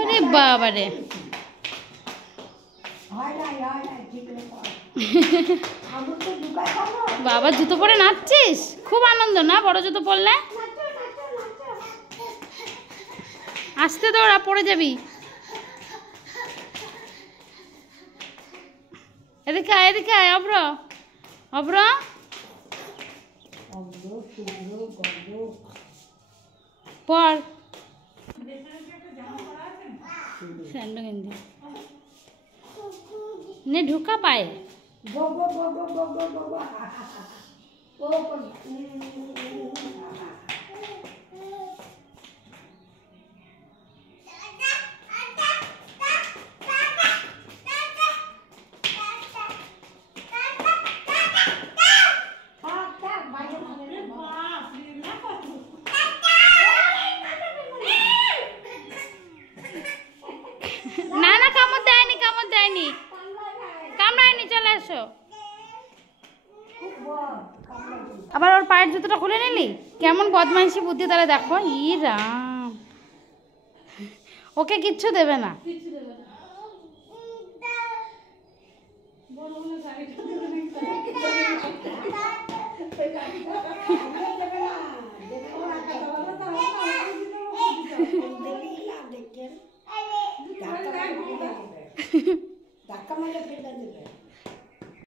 ওরে বাবা রে, বাবা জুতো পরে নাচছিস? খুব আনন্দ না বড় জুতো পরলে? আসতে তো ওরা পড়ে যাবি। এদিকে আয়, এদিকে আয় অব্র, অব্র পর স্যান্ডো গেঞ্জি নে ঢোকা পায়ে। না না, কামড় দেয়নি, কামড় দেয়নি, কামড়ায়নি, চলে এসো। আবার ওর পায়ের জুতোটা খুলে নিলি? কেমন বদমাইশি বুদ্ধি তাহলে দেখো। ই রাম, ওকে কিচ্ছু দেবে না।